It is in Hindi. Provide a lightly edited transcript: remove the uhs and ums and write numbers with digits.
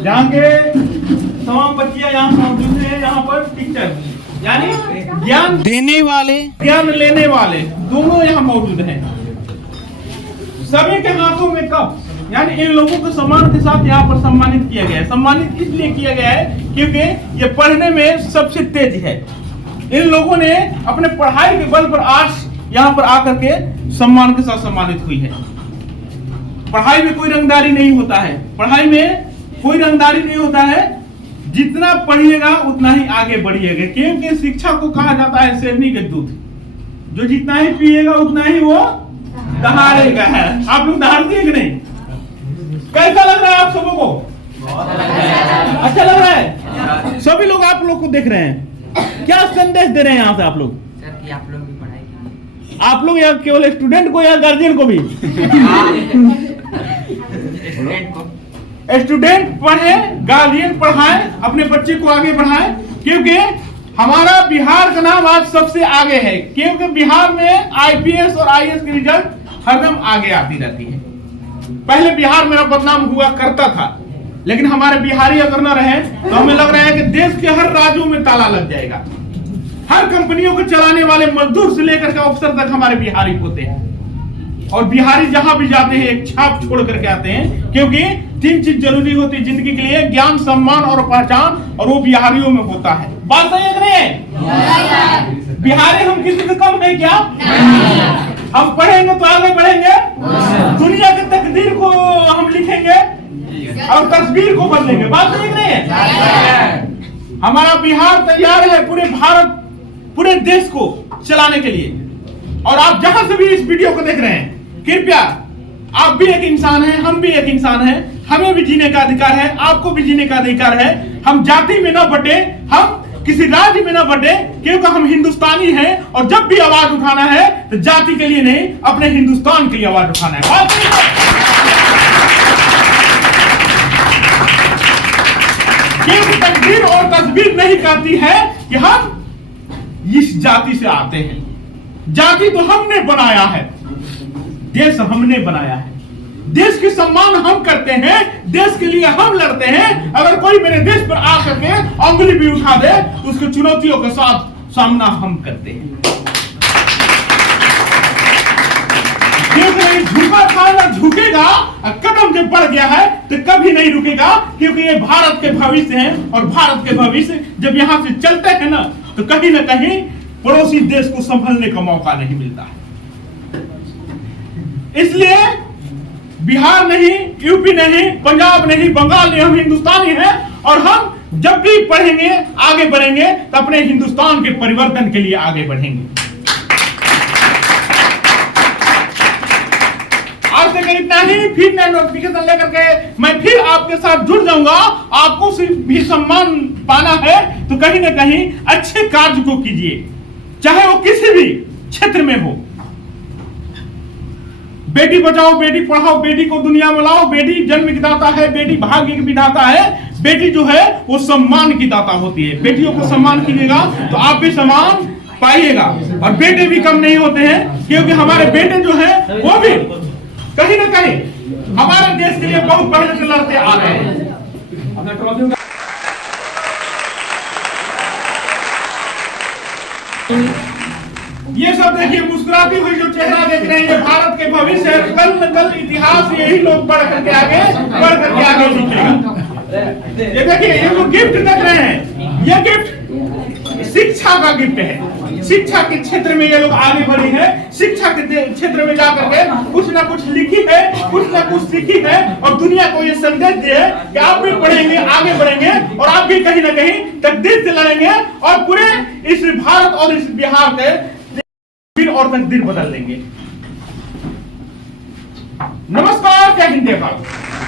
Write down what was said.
जहाँ के तमाम बच्चियां यहाँ मौजूद हैं। यहाँ पर टीचर यानी ज्ञान देने वाले, ज्ञान लेने वाले दोनों यहाँ मौजूद हैं। सभी के हाथों में कप, यानी इन लोगों को सम्मान के साथ यहाँ पर सम्मानित किया गया है। सम्मानित इसलिए किया गया है क्योंकि ये पढ़ने में सबसे तेज है। इन लोगों ने अपने पढ़ाई के बल पर आज यहाँ पर आकर के सम्मान के साथ सम्मानित हुई है। पढ़ाई में कोई रंगदारी नहीं होता है, पढ़ाई में कोई रंगदारी नहीं होता है। जितना पढ़िएगा उतना ही आगे बढ़िएगा, क्योंकि शिक्षा को कहा जाता है शेरनी के दूध। जो जितना ही पिएगा उतना ही वो दहाड़ेगा है। आप लोग दहाड़ते हैं कि नहीं? कैसा लग रहा है आप सबों को? अच्छा लग रहा है? सभी लोग आप लोग को देख रहे हैं, क्या संदेश दे रहे हैं यहाँ से आप लोग? सर कि आप लोग भी पढ़ाई कीजिए। आप लोग या केवल स्टूडेंट को या गार्जियन को भी? स्टूडेंट पढ़े, गार्जियन पढ़ाए, अपने बच्चे को आगे बढ़ाए, क्योंकि हमारा बिहार का नाम आज सबसे आगे है। क्योंकि बिहार में आईपीएस और आईएएस की रिजल्ट हरदम आगे आती रहती है। पहले बिहार मेरा बदनाम हुआ करता था, लेकिन हमारे बिहारी अगर न रहे तो हमें लग रहा है कि देश के हर राज्यों में ताला लग जाएगा। हर कंपनियों को चलाने वाले मजदूर से लेकर के अफसर तक हमारे बिहारी होते हैं। और बिहारी जहां भी जाते हैं एक छाप छोड़ करके आते हैं, क्योंकि 3 चीज जरूरी होती है जिंदगी के लिए: ज्ञान, सम्मान और पहचान, और वो बिहारियों में होता है। बात सही है कि नहीं? बिहारी हम किसी से कम है क्या? हम पढ़ेंगे तो आगे बढ़ेंगे, दुनिया के तकदीर को हम लिखेंगे और तस्वीर को बदलेंगे। बात सही नहीं है? हमारा बिहार तैयार है पूरे भारत, पूरे देश को चलाने के लिए। और आप जहां से भी इस वीडियो को देख रहे हैं, कृपया, आप भी एक इंसान हैं, हम भी एक इंसान हैं, हमें भी जीने का अधिकार है, आपको भी जीने का अधिकार है। हम जाति में ना बटे, हम किसी राज्य में ना बटे, क्योंकि हम हिंदुस्तानी हैं। और जब भी आवाज उठाना है तो जाति के लिए नहीं, अपने हिंदुस्तान के लिए आवाज उठाना है। बात सही है? क्योंकि तकदीर और तस्वीर नहीं कहती है कि हम इस जाति से आते हैं। जाति तो हमने बनाया है, देश हमने बनाया है। देश के सम्मान हम करते हैं, देश के लिए हम लड़ते हैं। अगर कोई मेरे देश पर आकर के अंगुली भी उठा दे तो उसकी चुनौतियों के साथ सामना हम करते हैं। झुका था, झुकेगा, कदम जब बढ़ गया है तो कभी नहीं रुकेगा, क्योंकि ये भारत के भविष्य है। और भारत के भविष्य जब यहां से चलते हैं ना, तो कहीं ना कहीं पड़ोसी देश को संभलने का मौका नहीं मिलता है। इसलिए बिहार नहीं, यूपी नहीं, पंजाब नहीं, बंगाल नहीं, हम हिंदुस्तानी हैं। और हम जब भी पढ़ेंगे, आगे बढ़ेंगे, तो अपने हिंदुस्तान के परिवर्तन के लिए आगे बढ़ेंगे। आज से इतना ही। फिर नए नोटिफिकेशन लेकर के मैं फिर आपके साथ जुड़ जाऊंगा। आपको भी सम्मान पाना है तो कहीं ना कहीं अच्छे कार्य को कीजिए, चाहे वो किसी भी क्षेत्र में हो। बेटी बचाओ, बेटी पढ़ाओ, बेटी को दुनिया में लाओ। बेटी जन्म की दाता है, बेटी भाग्य की विधाता है। बेटी जो है वो सम्मान की दाता होती है। बेटियों को सम्मान कीजिएगा तो आप भी सम्मान पाइएगा। और बेटे भी कम नहीं होते हैं, क्योंकि हमारे बेटे जो है वो भी कहीं ना कहीं हमारे देश के लिए बहुत पहले से लड़ते आ रहे हैं। ये सब देखिए, मुस्कुराती हुई जो चेहरा देख रहे हैं, ये भारत के भविष्य है। कल न कल इतिहास यही लोग पढ़ करके आगे लिखेगा। ये देखिए, ये जो गिफ्ट देख रहे हैं, ये गिफ्ट शिक्षा का गिफ्ट है। शिक्षा के क्षेत्र में ये लोग आगे बढ़े हैं। शिक्षा के क्षेत्र में जाकर के कुछ ना कुछ लिखी है, कुछ ना कुछ सीखी है, और दुनिया को ये संदेश दिए कि आप भी पढ़ेंगे, आगे बढ़ेंगे, और आप भी कहीं ना कहीं तकदीर से लड़ेंगे, और पूरे इस भारत और इस बिहार के तकदीर और तकदीर बदल लेंगे। नमस्कार, जय हिंद, जय भारत।